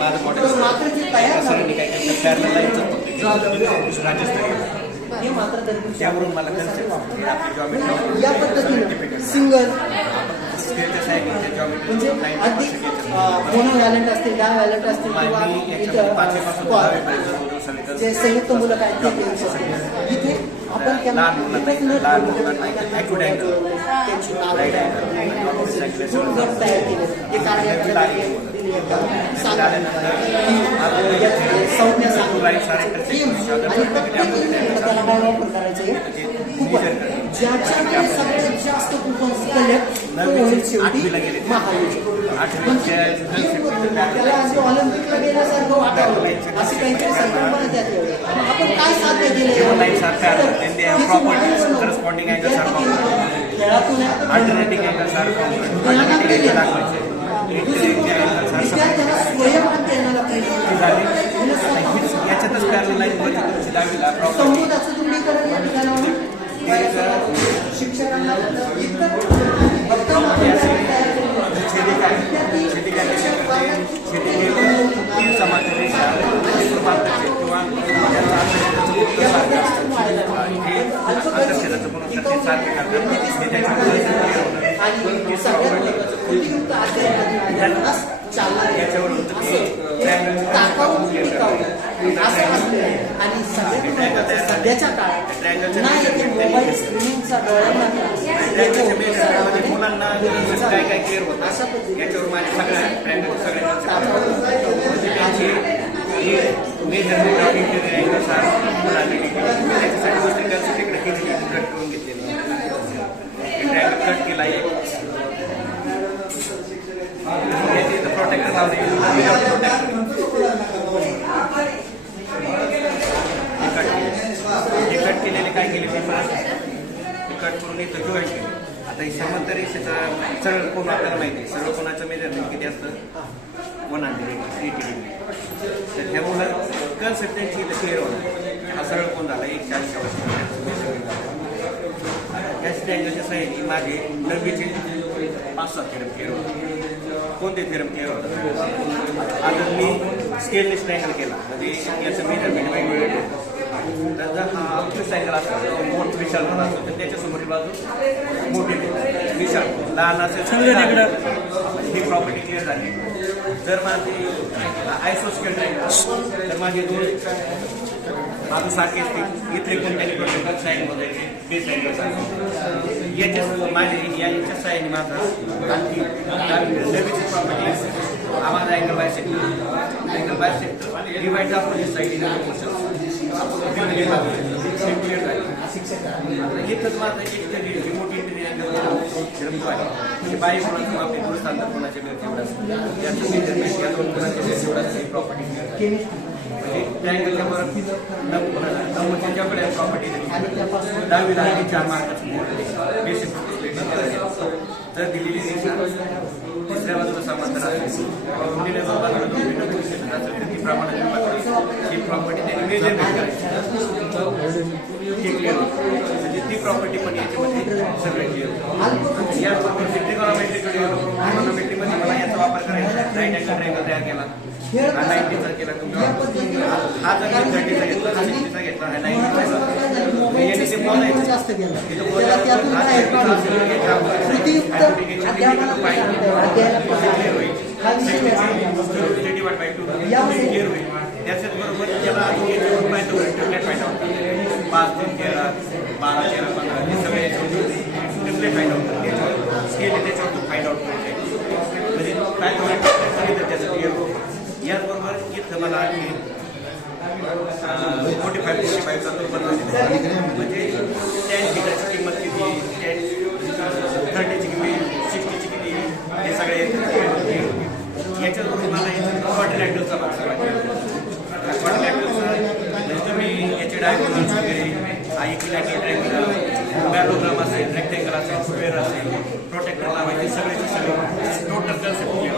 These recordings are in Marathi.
माझं मॉडेल मात्र जे तयार सरांनी काय केलं पॅरलल लाईनचं राज्यस्तरीय हे मात्र त्यावरून मला कन्सेप्ट या पद्धतीने सिंगल स्केलच्या साईडचे जॉमेट्री म्हणजे अगदी मोनो व्हॅलंट असतील डाय व्हॅलंट असतील किंवा जे संयुक्त मुलं आहेत ते घेऊ शकतो. इथे आपण त्यांना त्यांची नाव तयार केले ते कार्याकडे दिली संज्ञा सांगू आणि त्याला काय वापर करायचं ज्याच्याकडे सगळ्यात जास्त कुपन्स कलेक्ट तो होईल शेवटी त्याला असं ऑलिम्पिकला गेल्यासारखं वाटावं अशी काहीतरी संकल्पना त्यात येऊ. आपण काय साध्य केलं खेळातून विद्यार्थ्यांना स्वयं त्यांना संबोधाचं तुकडीकरण या ठिकाणावर शिक्षकांना आणि सध्याच्या काळात नाही येते मोबाईल स्क्रीनिंगचा मुलांना काय काय क्लिअर होतं अशा याच्यावर माझ्या कट करून घेतलेली कट केला एक प्रोटेक्टर लावले कट केलेले काय केले कट करून इथं जॉईन केले. आता ही समांतर रेषेचा सरळ कोण आपल्याला माहिती आहे सरळ कोणाचं मेजरमेंट किती असतं 180 डिग्री. तर त्यामुळं कन्सेप्ट त्यांची इथं क्लिअर होणार हा सरळ कोण झाला 140 त्याच ट्रँगलच्या साईडने मागे लंबीचे 5-7 थेरम क्लिअर होतात. कोणते थेरम क्लिअर होतात आता मी स्केलनेस ट्रँगल केला म्हणजे याचं मेजरमेंट वेगवेगळे तर जर हा ऑब्जेक्ट सायकल असतो मोठ विशाल म्हणून असतो तर त्याच्यासमोरील बाजू मोठी विशाल लहान असेल ही प्रॉपर्टी क्लिअर झाली. जर माझी आयसोस्केल ट्रँगल तर माझे दोन बाजू सारखे इथले कोणत्याही प्रोटेक्टर साईड वगैरे बेस अँगल याच्या माझे याच्या साईडने माझा आणखी नवीची प्रॉपर्टी आम्हाला angle bisector divide opposite side इथंच माझं एक रिमोट इंटिरियर म्हणजे बाई कोणाचं आपले दुरुस्तांतर कोणाचे तेवढं या दोन कोणाचे प्रॉपर्टी ट्रँगलच्या नव्वदच्याकडे प्रॉपर्टी 10वीला 4 मार्काची बेसिक तर दिलेली रेषा तिसऱ्या बाजूला समांतर असेल ती प्रमाणात ही प्रॉपर्टी त्यांनी मेजरमेंट करायची म्हणजे ती प्रॉपर्टी पण याच्यामध्ये सगळे क्लिअर. याचबरोबर ट्रिगोनोमेट्रीकडे गेलो. ट्रिगोनोमेट्रीमध्ये मला याचा वापर करायचा राईट अँगल ट्रायंगल तयार केला हा 90चा केला हा जर 30चा घेतला 60चा घेतला हा 90चा याने ते बोलायचं क्लिअर होईल. त्याच्याच बरोबर त्याला 5 3 13 12 13 15 हे सगळे याच्यावर फाइंड आउट त्याच्यावर स्केल आहे त्याच्यावर तो फाइंड आउट म्हणजे काय सांगितलं त्याचं क्लिअर होतं. याचबरोबर इथं मला आणखी 45-45चा तो म्हणजे 10 मीटरची किंमत किती 30ची किंमत 60ची किती हे सगळे याच्याबरोबर मला याचं क्वाड्रिलॅटरलचा भाग सगळा क्वाड्रिलॅटरलचा तुम्ही याचे डायग्राम्स वगैरे पॅरोग्राम असेल रेक्टेंगल असेल स्क्वेअर असेल प्रोटेक्टर लावायचे सगळे टोटल कन्सेप्ट क्लिअर.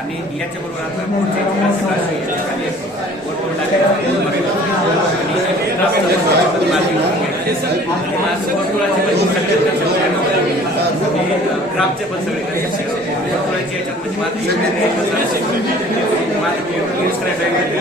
आणि याच्याबरोबर आता पुढचे ग्राफचे पण सगळे याच्यात म्हणजे दुसऱ्या ड्राईव्ह